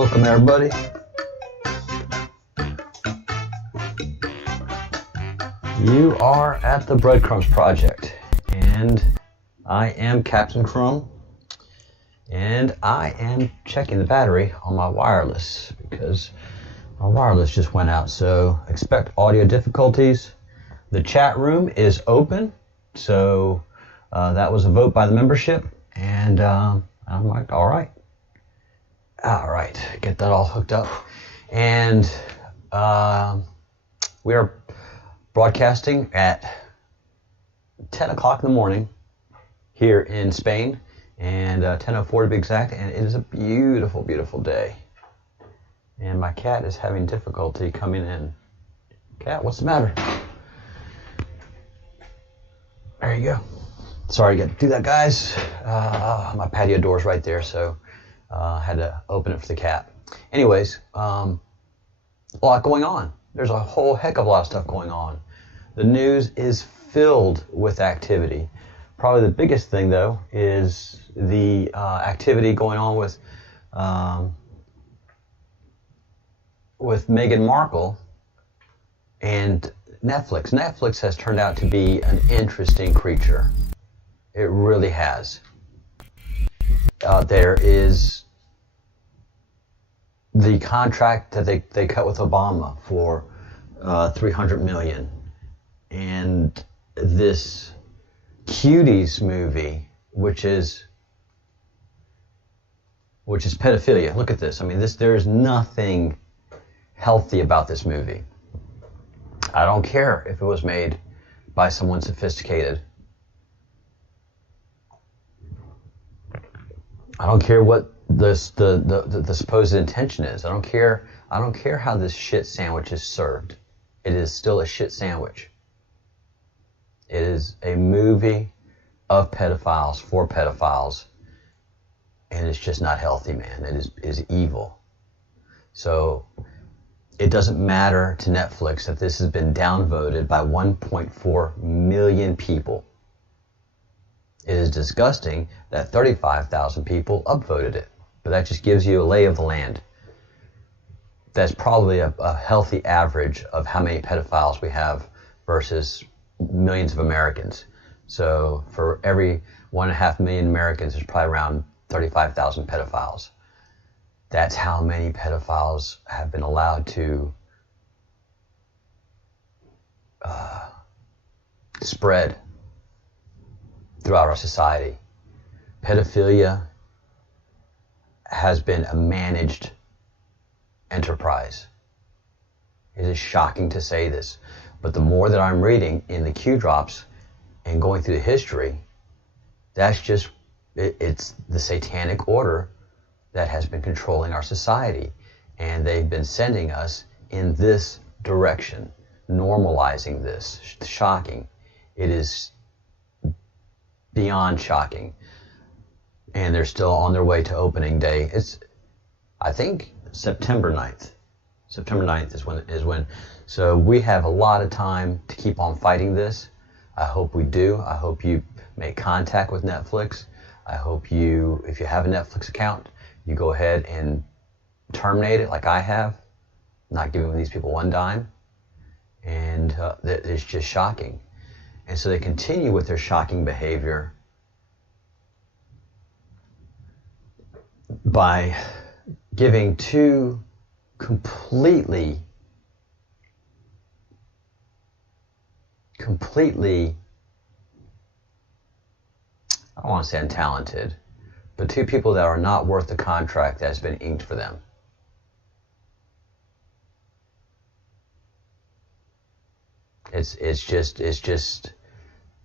Welcome, everybody. You are at the Breadcrumbs Project, and I am Captain Crumb, and I am checking the battery on my wireless because my wireless just went out, so expect audio difficulties. The chat room is open, so that was a vote by the membership, and I'm like, all right, get that all hooked up, and we are broadcasting at 10 o'clock in the morning here in Spain, and 10:04 to be exact, and it is a beautiful, beautiful day. And my cat is having difficulty coming in. Cat, what's the matter? There you go. Sorry you got to do that, guys. My patio door's right there, so I had to open it for the cat. Anyways, a lot going on. There's a whole heck of a lot of stuff going on. The news is filled with activity. Probably the biggest thing, though, is the activity going on with Meghan Markle and Netflix. Netflix has turned out to be an interesting creature. It really has. There is the contract that they cut with Obama for $300 million, and this Cuties movie, which is pedophilia. Look at this. I mean, there is nothing healthy about this movie. I don't care if it was made by someone sophisticated. I don't care what the supposed intention is. I don't care how this shit sandwich is served. It is still a shit sandwich. It is a movie of pedophiles for pedophiles, and it's just not healthy, man. It is evil. So it doesn't matter to Netflix that this has been downvoted by 1.4 million people. It is disgusting that 35,000 people upvoted it, but that just gives you a lay of the land. That's probably a healthy average of how many pedophiles we have versus millions of Americans. So for every 1.5 million Americans, there's probably around 35,000 pedophiles. That's how many pedophiles have been allowed to spread throughout our society. Pedophilia has been a managed enterprise. It is shocking to say this, but the more that I'm reading in the Q drops and going through the history, that's just, it's the satanic order that has been controlling our society, and they've been sending us in this direction, normalizing this. Shocking. It is beyond shocking, and they're still on their way to opening day. It's, I think, September 9th. September 9th is when. So we have a lot of time to keep on fighting this. I hope we do. I hope you make contact with Netflix. I hope you, if you have a Netflix account, you go ahead and terminate it like I have, not giving these people one dime. And it's just shocking. And so they continue with their shocking behavior by giving two completely, I don't want to say untalented, but two people that are not worth the contract that's been inked for them. It's just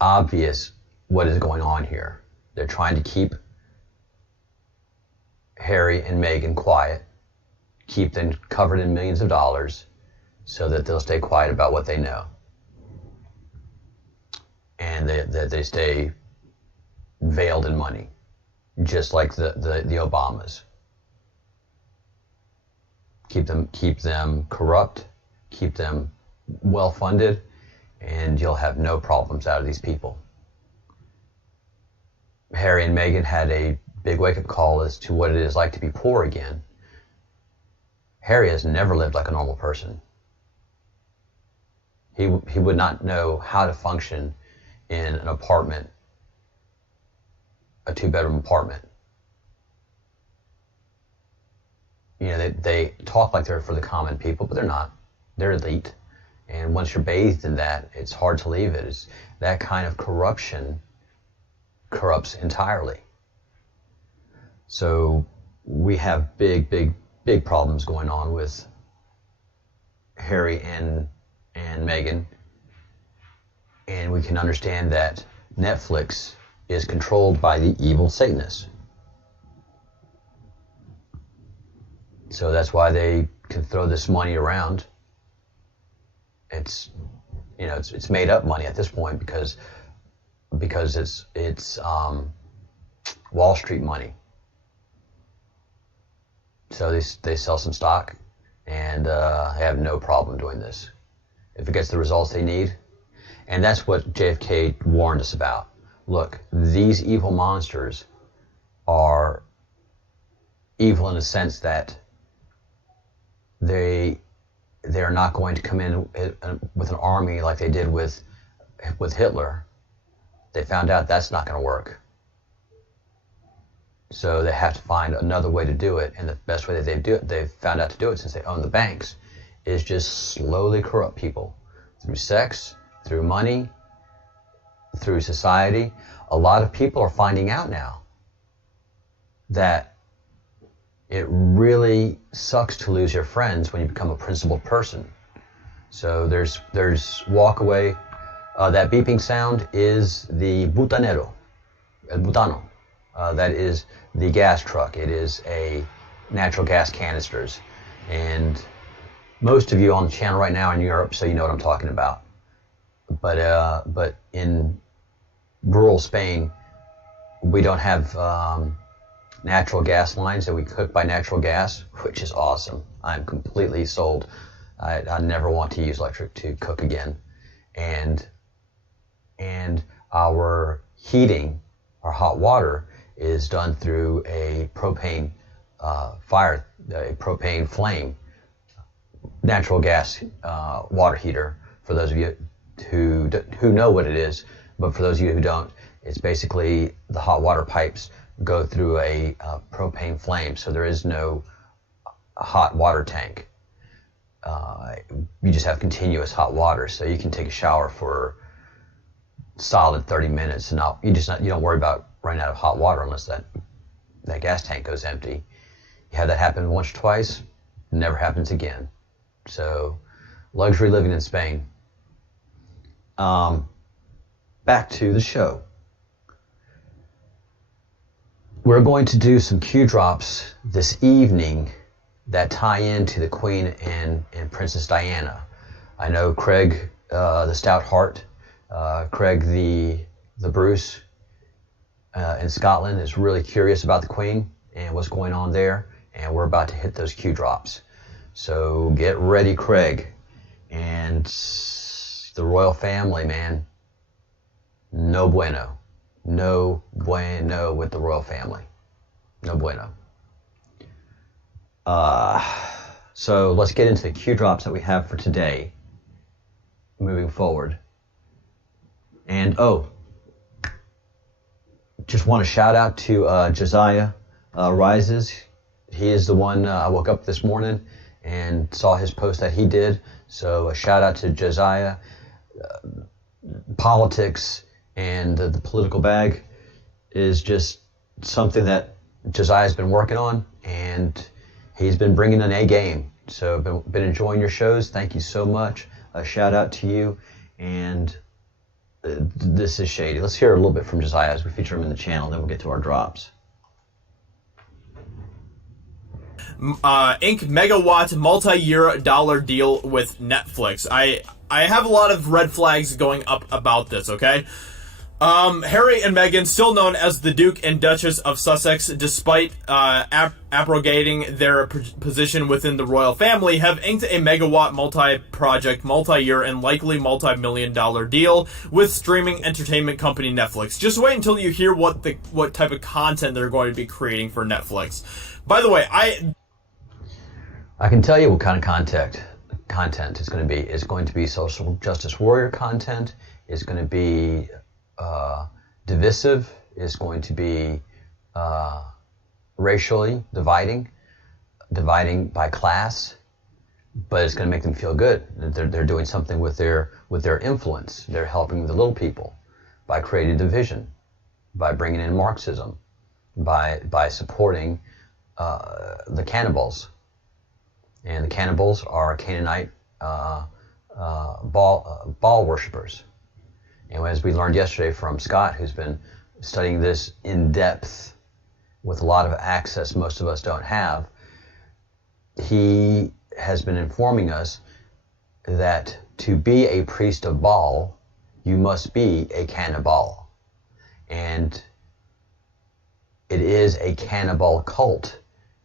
obvious what is going on here. They're trying to keep Harry and Meghan quiet, keep them covered in millions of dollars so that they'll stay quiet about what they know. And that they stay veiled in money, just like the Obamas. Keep them corrupt, keep them well funded, and you'll have no problems out of these people. Harry and Meghan had a big wake-up call as to what it is like to be poor again. Harry has never lived like a normal person. He would not know how to function in an apartment, a 2-bedroom apartment. You know, they talk like they're for the common people, but they're not. They're elite. And once you're bathed in that, it's hard to leave it. It's, that kind of corruption corrupts entirely. So we have big problems going on with Harry and Meghan. And we can understand that Netflix is controlled by the evil Satanists. So that's why they can throw this money around. It's, you know, it's made up money at this point because it's Wall Street money. So they sell some stock, and they have no problem doing this if it gets the results they need. And that's what JFK warned us about. Look, these evil monsters are evil in the sense that they're not going to come in with an army like they did with Hitler. They found out that's not going to work. So they have to find another way to do it, and the best way that they've found out to do it, since they own the banks, is just slowly corrupt people through sex, through money, through society. A lot of people are finding out now that it really sucks to lose your friends when you become a principled person. So there's walk away. That beeping sound is the butanero, el butano. That is the gas truck. It is a natural gas canisters. And most of you on the channel right now are in Europe, so you know what I'm talking about. But in rural Spain, we don't have natural gas lines that we cook by natural gas, which is awesome. I'm completely sold. I never want to use electric to cook again. And our heating, our hot water, is done through a propane fire, a propane flame, natural gas water heater. For those of you who know what it is, but for those of you who don't, it's basically the hot water pipes go through a propane flame, so there is no hot water tank. You just have continuous hot water, so you can take a shower for solid 30 minutes, and you don't worry about running out of hot water unless that gas tank goes empty. You have that happen once or twice, never happens again. So luxury living in Spain. Back to the show. We're going to do some Q drops this evening that tie into the Queen and Princess Diana. I know Craig, the Stout Heart, Craig the Bruce in Scotland is really curious about the Queen and what's going on there, and we're about to hit those Q drops. So get ready, Craig. And the royal family, man, no bueno. No bueno with the royal family. No bueno. So let's get into the Q drops that we have for today, moving forward. And just want to shout out to Josiah Rises. He is the one I woke up this morning and saw his post that he did. So a shout out to Josiah. Politics and the political bag is just something that Josiah's been working on, and he's been bringing an A game. So been enjoying your shows. Thank you so much. A shout out to you. And this is shady. Let's hear a little bit from Josiah as we feature him in the channel. Then we'll get to our drops. Inc. megawatt multi-year dollar deal with Netflix. I have a lot of red flags going up about this, okay? Harry and Meghan, still known as the Duke and Duchess of Sussex, despite abrogating their position within the royal family, have inked a megawatt multi-project, multi-year, and likely multi-million-dollar deal with streaming entertainment company Netflix. Just wait until you hear what type of content they're going to be creating for Netflix. By the way, I can tell you what kind of content it's going to be. It's going to be social justice warrior content. It's going to be divisive. It's going to be racially dividing by class. But it's going to make them feel good. They're doing something with their influence. They're helping the little people by creating division, by bringing in Marxism, by supporting the cannibals. And the cannibals are Canaanite Baal worshippers. And as we learned yesterday from Scott, who's been studying this in depth with a lot of access most of us don't have, he has been informing us that to be a priest of Baal, you must be a cannibal. And it is a cannibal cult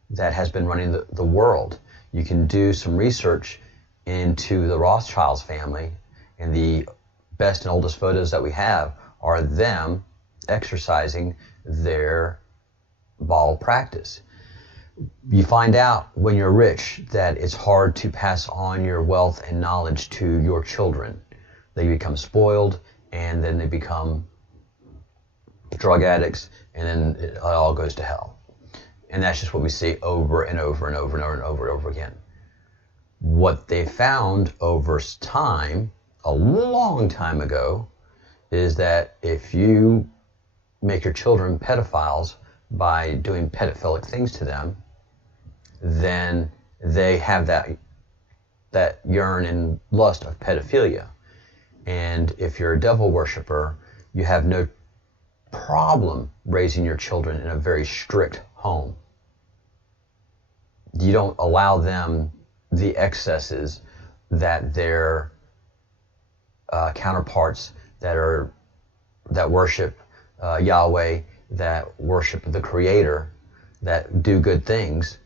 that has been running the world. You can do some research into the Rothschilds family, and the best and oldest photos that we have are them exercising their Baal practice. You find out when you're rich that it's hard to pass on your wealth and knowledge to your children. They become spoiled, and then they become drug addicts, and then it all goes to hell. And that's just what we see over and over and over and over and over and over again. What they found over time, a long time ago, is that if you make your children pedophiles by doing pedophilic things to them, then they have that yearn and lust of pedophilia. And if you're a devil worshiper, you have no problem raising your children in a very strict home. You don't allow them the excesses that their counterparts that worship Yahweh, that worship the Creator, that do good things,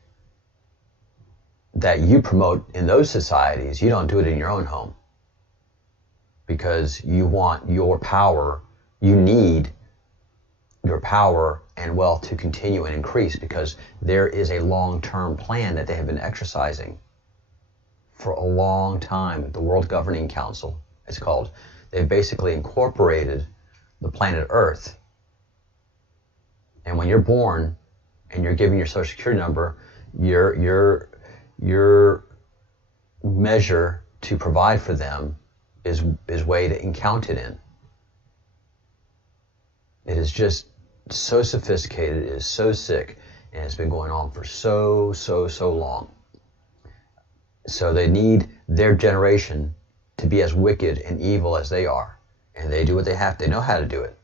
that you promote in those societies. You don't do it in your own home because you want your power. You need your power and wealth to continue and increase because there is a long-term plan that they have been exercising for a long time. The World Governing Council, it's called. They've basically incorporated the planet Earth. And when you're born and you're given your social security number, your measure to provide for them is weighed and counted in. It is just so sophisticated, it is so sick, and it's been going on for so long. So they need their generation to be as wicked and evil as they are. And they do what they have to. They know how to do it.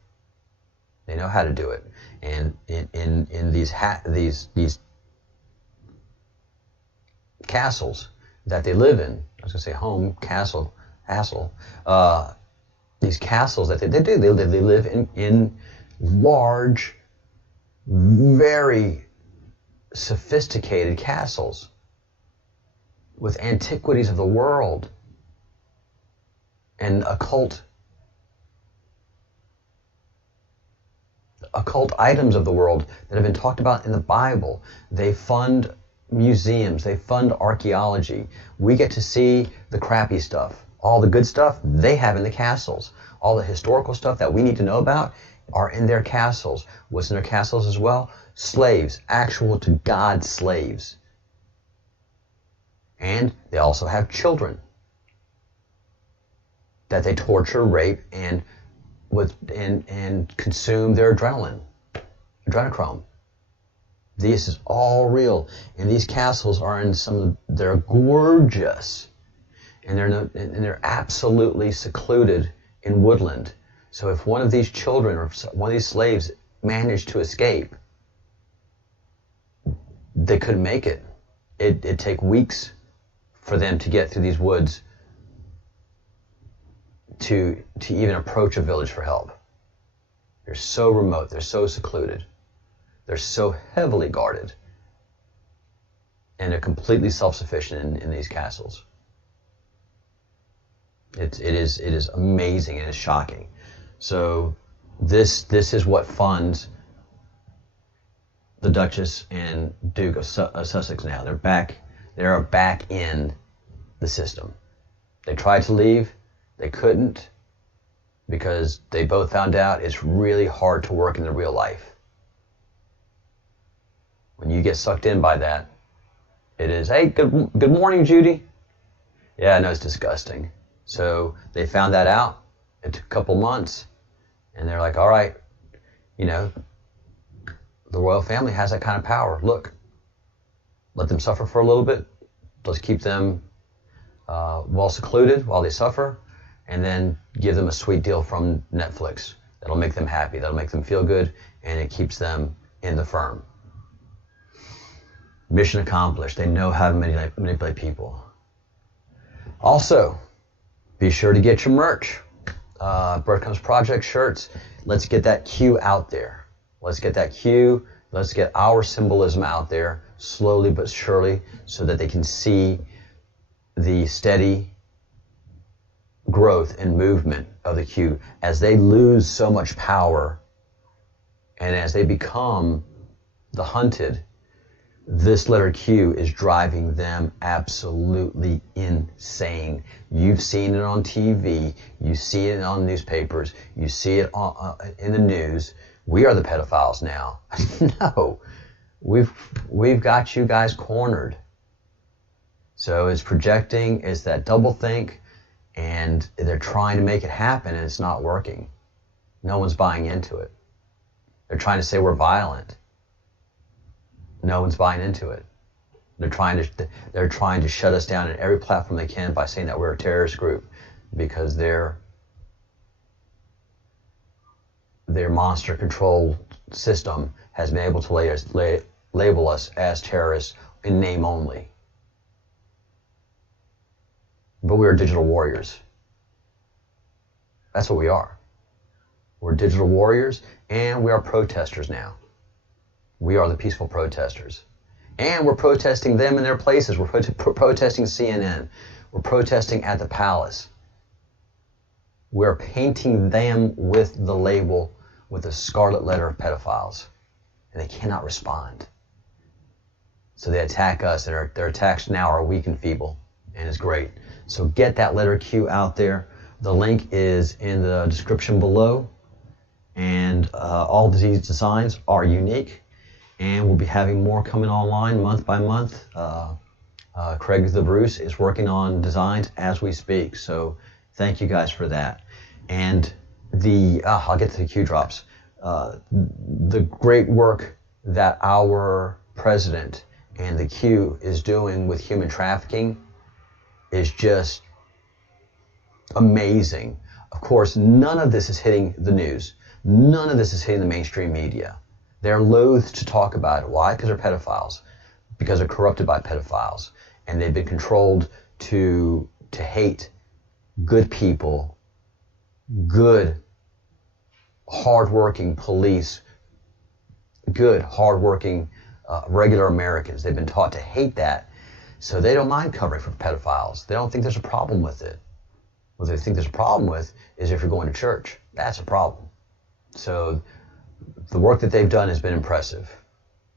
They know how to do it. And in these castles that they live in, I was going to say home, castle, these castles that they do, they live in large, very sophisticated castles with antiquities of the world and occult items of the world that have been talked about in the Bible. They fund museums, they fund archaeology. We get to see the crappy stuff. All the good stuff they have in the castles. All the historical stuff that we need to know about are in their castles. What's in their castles as well? Slaves, actual to God slaves. And they also have children that they torture, rape, and consume their adrenochrome. This is all real. And these castles are they're gorgeous. And they're absolutely secluded in woodland. So if one of these children or one of these slaves managed to escape, they couldn't make it. It'd take weeks for them to get through these woods to even approach a village for help. They're so remote, they're so secluded, they're so heavily guarded, and they're completely self-sufficient in these castles. It is amazing and it's shocking. So this is what funds the Duchess and Duke of Sussex now. They're back They are back in the system. They tried to leave. They couldn't because they both found out it's really hard to work in the real life. When you get sucked in by that, it is, hey, good morning, Judy. Yeah, I know it's disgusting. So they found that out. It took a couple months. And they're like, all right, you know, the royal family has that kind of power. Look, let them suffer for a little bit. Let's keep them well secluded while they suffer. And then give them a sweet deal from Netflix. That'll make them happy. That'll make them feel good. And it keeps them in the firm. Mission accomplished. They know how to manipulate people. Also, be sure to get your merch. Breadcrumbs Project shirts. Let's get that Q out there. Let's get that Q. Let's get our symbolism out there slowly but surely so that they can see the steady growth and movement of the Q as they lose so much power and as they become the hunted. This letter Q is driving them absolutely insane. You've seen it on TV. You see it on newspapers. You see it in the news. We are the pedophiles now. No, we've got you guys cornered. So it's projecting, it's that doublethink, and they're trying to make it happen, and it's not working. No one's buying into it. They're trying to say we're violent. No one's buying into it. They're trying to shut us down in every platform they can by saying that we're a terrorist group because their monster control system has been able to label us as terrorists in name only. But we are digital warriors. That's what we are. We're digital warriors, and we are protesters now. We are the peaceful protesters. And we're protesting them in their places. We're protesting CNN. We're protesting at the palace. We're painting them with the label, with the scarlet letter of pedophiles. And they cannot respond. So they attack us, and their attacks now are weak and feeble. And it's great. So get that letter Q out there. The link is in the description below. And all these designs are unique. And we'll be having more coming online month by month. Craig the Bruce is working on designs as we speak. So thank you guys for that. And I'll get to the Q drops. The great work that our president and the Q is doing with human trafficking is just amazing. Of course, none of this is hitting the news. None of this is hitting the mainstream media. They're loath to talk about it. Why? Because they're pedophiles. Because they're corrupted by pedophiles. And they've been controlled to hate good people, good, hardworking police, good, hardworking, regular Americans. They've been taught to hate that. So they don't mind covering for pedophiles. They don't think there's a problem with it. What they think there's a problem with is if you're going to church. That's a problem. So the work that they've done has been impressive.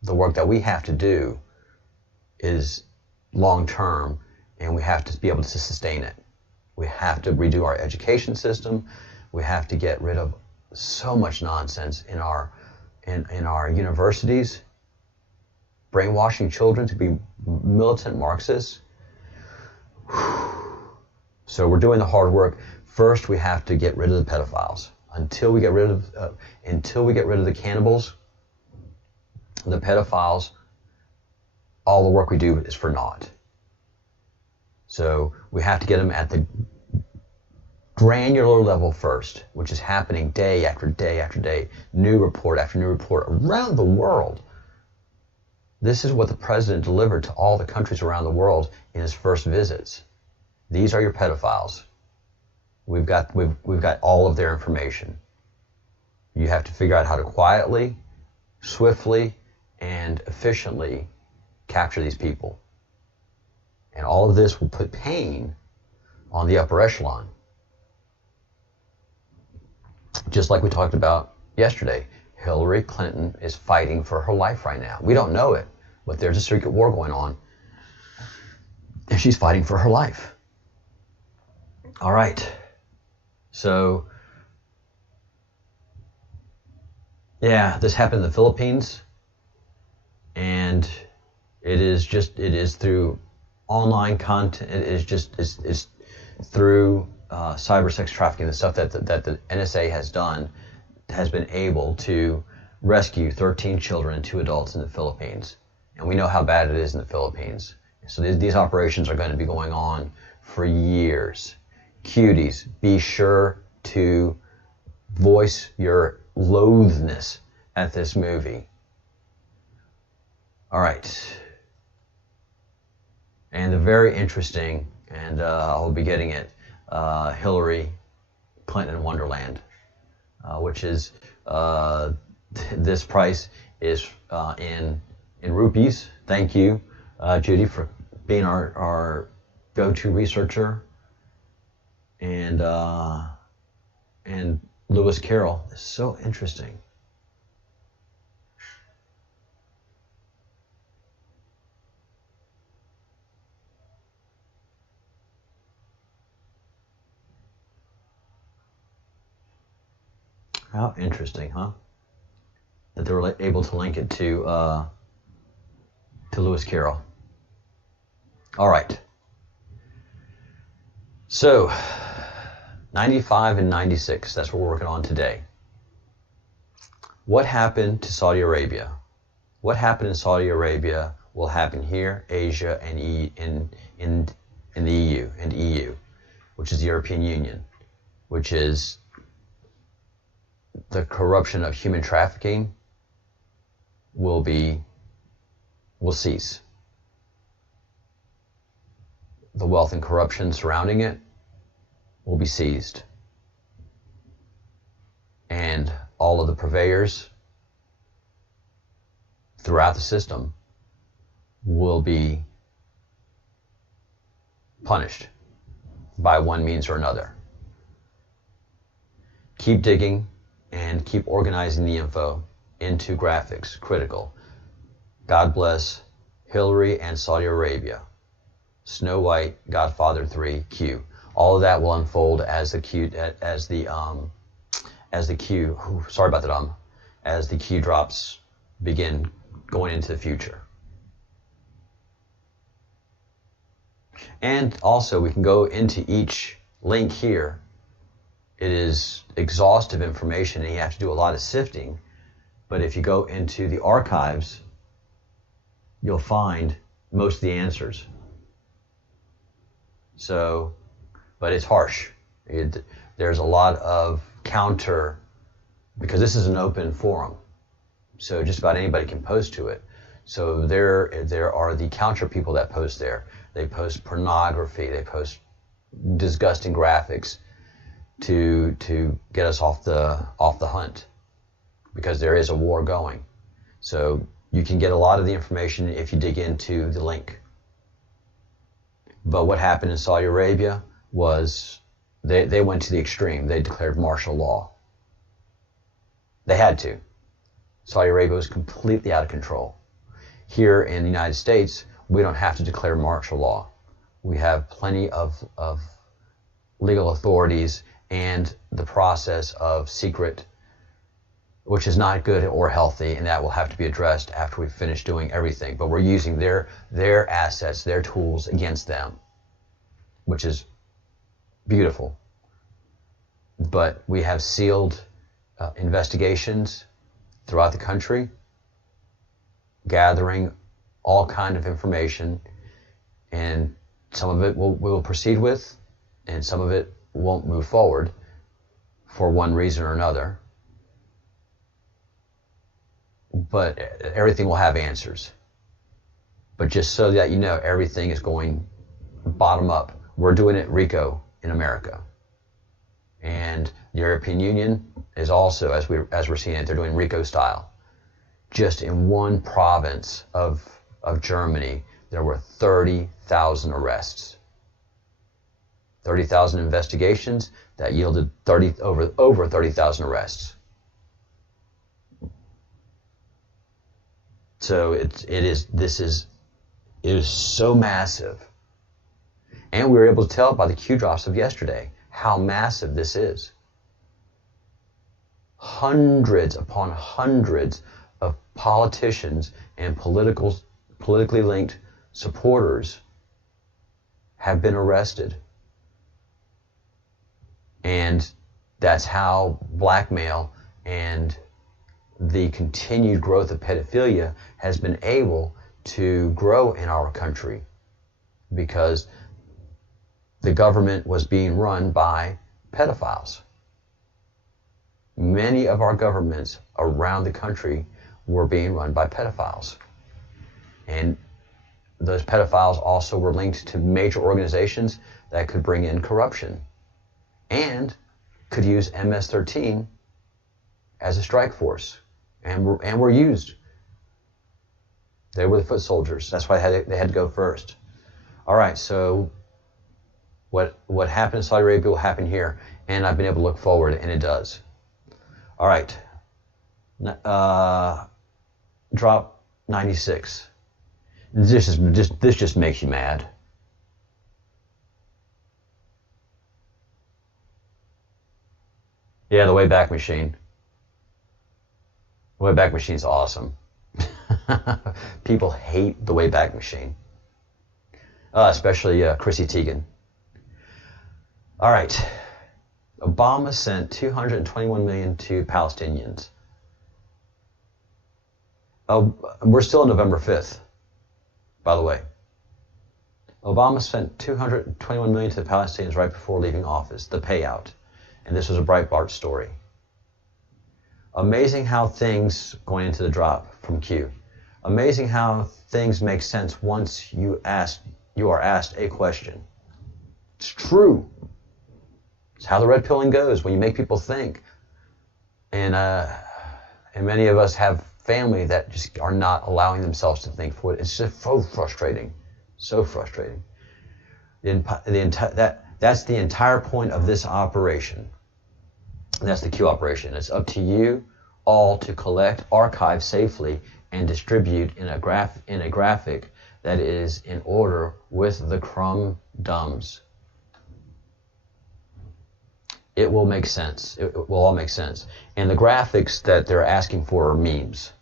The work that we have to do is long-term, and we have to be able to sustain it. We have to redo our education system. We have to get rid of so much nonsense in our universities, brainwashing children to be militant Marxists. So we're doing the hard work. First, we have to get rid of the pedophiles. Until we get rid of the cannibals, the pedophiles, all the work we do is for naught. So we have to get them at the granular level first, which is happening day after day after day, new report after new report around the world. This is what the president delivered to all the countries around the world in his first visits. These are your pedophiles. We've got all of their information. You have to figure out how to quietly, swiftly, and efficiently capture these people. And all of this will put pain on the upper echelon. Just like we talked about yesterday, Hillary Clinton is fighting for her life right now. We don't know it, but there's a secret war going on. And she's fighting for her life. All right. So, yeah, this happened in the Philippines. And it is through online content. It is it's through cyber sex trafficking, the stuff that the NSA has been able to rescue 13 children and 2 adults in the Philippines. And we know how bad it is in the Philippines. So these operations are going to be going on for years. Cuties, be sure to voice your loathness at this movie. All right. And the very interesting, and I'll be getting it, Hillary Clinton in Wonderland, which is, this price is in rupees. Thank you, Judy, for being our go-to researcher. And Lewis Carroll is so interesting. How interesting, huh? That they were able to link it to Lewis Carroll. All right. So, 95 and 96, that's what we're working on today. What happened to Saudi Arabia? What happened in Saudi Arabia will happen here, Asia, and in the EU, which is the European Union, which is the corruption of human trafficking will cease. The wealth and corruption surrounding it will be seized. And all of the purveyors throughout the system will be punished by one means or another. Keep digging and keep organizing the info into graphics, critical. God bless Hillary and Saudi Arabia. Snow White, Godfather 3, Q. All of that will unfold as the Q drops begin going into the future. And also we can go into each link here. It is exhaustive information and you have to do a lot of sifting. But if you go into the archives, you'll find most of the answers. So, but it's harsh. There's a lot of counter, because this is an open forum. So just about anybody can post to it. So there are the counter people that post there. They post pornography. They post disgusting graphics to get us off the hunt, because there is a war going. So you can get a lot of the information if you dig into the link. But what happened in Saudi Arabia was they went to the extreme. They declared martial law. They had to. Saudi Arabia was completely out of control. Here in the United States, we don't have to declare martial law. We have plenty of legal authorities and the process of secret, which is not good or healthy, and that will have to be addressed after we finish doing everything. But we're using their assets, their tools against them, which is beautiful. But we have sealed investigations throughout the country, gathering all kind of information, and some of it we will proceed with, and some of it won't move forward for one reason or another. But everything will have answers. But just so that you know, everything is going bottom up. We're doing it RICO in America. And the European Union is also, as we're seeing it, they're doing RICO style. Just in one province of Germany, there were 30,000 arrests. 30,000 investigations that yielded over 30,000 arrests. So it is so massive And we were able to tell by the Q drops of yesterday how massive this is. Hundreds upon hundreds of politicians and politically linked supporters have been arrested. And that's how blackmail and the continued growth of pedophilia has been able to grow in our country, because the government was being run by pedophiles. Many of our governments around the country were being run by pedophiles. And those pedophiles also were linked to major organizations that could bring in corruption and could use MS-13 as a strike force, and were used. They were the foot soldiers. That's why they had to go first. All right, so what happened in Saudi Arabia will happen here, and I've been able to look forward, and it does. All right, drop 96. This just makes you mad. Yeah, the Wayback Machine. The Wayback Machine's awesome. People hate the Wayback Machine, especially Chrissy Teigen. All right, Obama sent $221 million to Palestinians. We're still on November 5th, by the way. Obama spent $221 million to the Palestinians right before leaving office, the payout. And this was a Breitbart story. Amazing how things, going into the drop from Q, amazing how things make sense once you are asked a question. It's true. It's how the red pilling goes, when you make people think. And many of us have family that just are not allowing themselves to think for it. It's just so frustrating. So frustrating. That's the entire point of this operation. That's the Q operation. It's up to you all to collect, archive safely, and distribute in a graphic that is in order with the crumbs. It will make sense. It will all make sense. And the graphics that they're asking for are memes.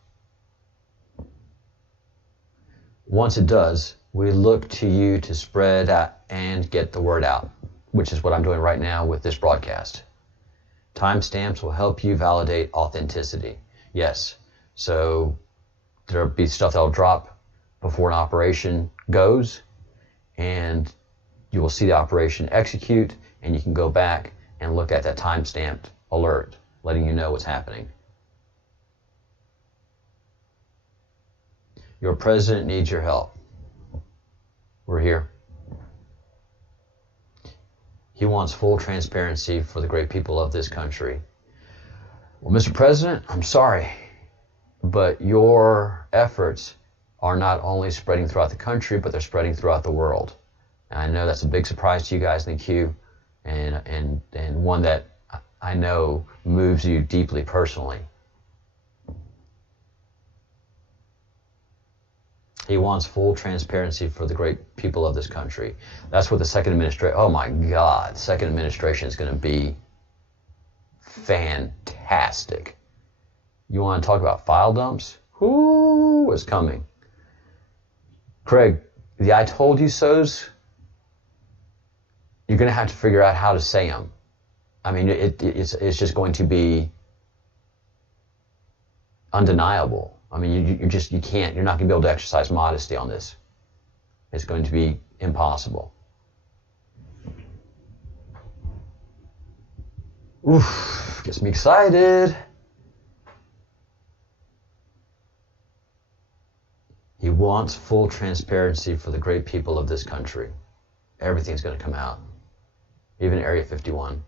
Once it does, we look to you to spread out and get the word out, which is what I'm doing right now with this broadcast. Timestamps will help you validate authenticity. Yes, so there'll be stuff that'll drop before an operation goes, and you will see the operation execute, and you can go back and look at that time-stamped alert, letting you know what's happening. Your president needs your help. We're here. He wants full transparency for the great people of this country. Well, Mr. President, I'm sorry, but your efforts are not only spreading throughout the country, but they're spreading throughout the world. And I know that's a big surprise to you guys in the queue, and one that I know moves you deeply personally. He wants full transparency for the great people of this country. That's what the second administration, oh my God, second administration is going to be fantastic. You want to talk about file dumps? Who is coming? Craig, the I told you so's, you're going to have to figure out how to say them. I mean, it's just going to be undeniable. I mean, you can't, you're not going to be able to exercise modesty on this. It's going to be impossible. Oof, gets me excited. He wants full transparency for the great people of this country. Everything's going to come out. Even Area 51.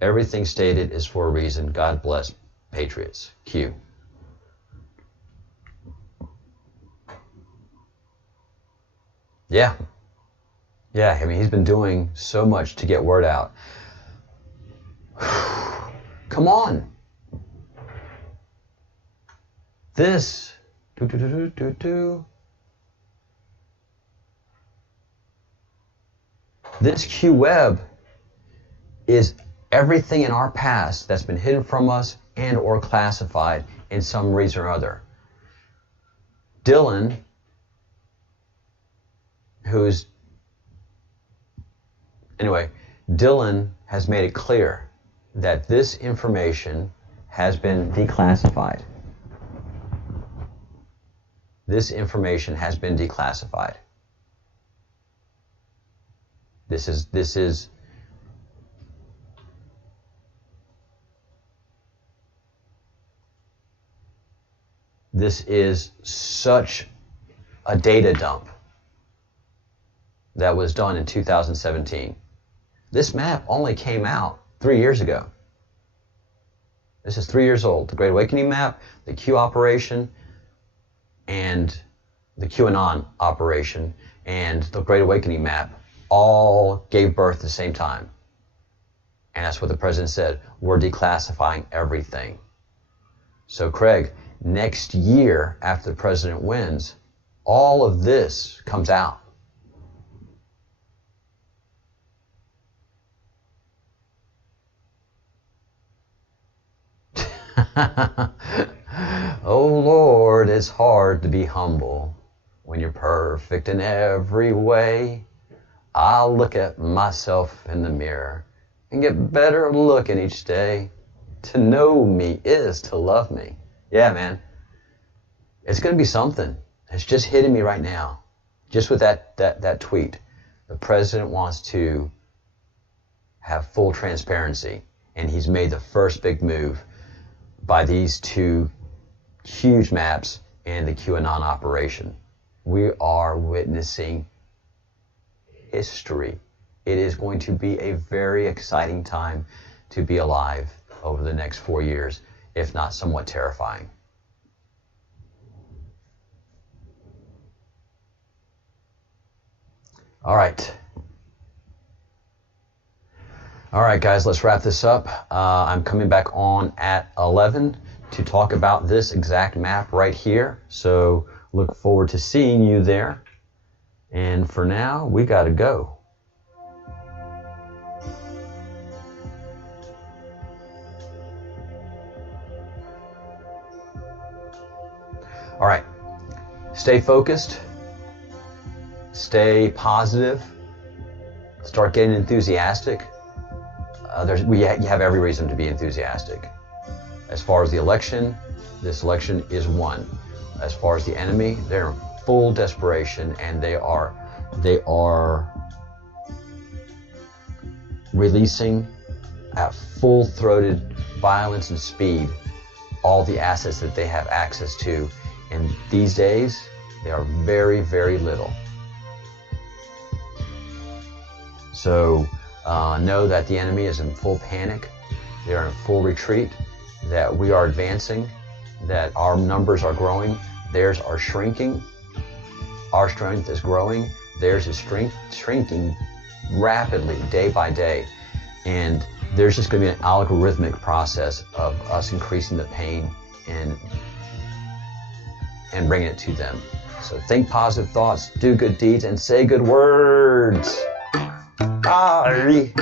Everything stated is for a reason. God bless patriots. Q. Yeah. Yeah, I mean, he's been doing so much to get word out. Come on. This. This Q web is everything in our past that's been hidden from us and or classified in some reason or other. Dylan, Dylan has made it clear that this information has been declassified. This information has been declassified. This is such a data dump that was done in 2017. This map only came out 3 years ago. This is 3 years old. The Great Awakening map, the Q operation, and the QAnon operation, and the Great Awakening map all gave birth at the same time. And that's what the president said. We're declassifying everything. So Craig, next year after the president wins, all of this comes out. Oh Lord, it's hard to be humble when you're perfect in every way. I'll look at myself in the mirror and get better looking each day. To know me is to love me. Yeah, man. It's going to be something. It's just hitting me right now. Just with that tweet. The president wants to have full transparency, and he's made the first big move by these two huge maps and the QAnon operation. We are witnessing history. It is going to be a very exciting time to be alive over the next 4 years, if not somewhat terrifying. All right. All right, guys, let's wrap this up. I'm coming back on at 11 to talk about this exact map right here. So look forward to seeing you there. And for now, we got to go. All right. Stay focused. Stay positive. Start getting enthusiastic. You have every reason to be enthusiastic. As far as the election, this election is won. As far as the enemy, they're in full desperation, and they are releasing at full-throated violence and speed all the assets that they have access to. And these days, they are very, very little. So know that the enemy is in full panic. They are in full retreat, that we are advancing, that our numbers are growing, theirs are shrinking. Our strength is growing, theirs is shrinking rapidly, day by day. And there's just going to be an algorithmic process of us increasing the pain and bringing it to them. So think positive thoughts, do good deeds, and say good words. Bye.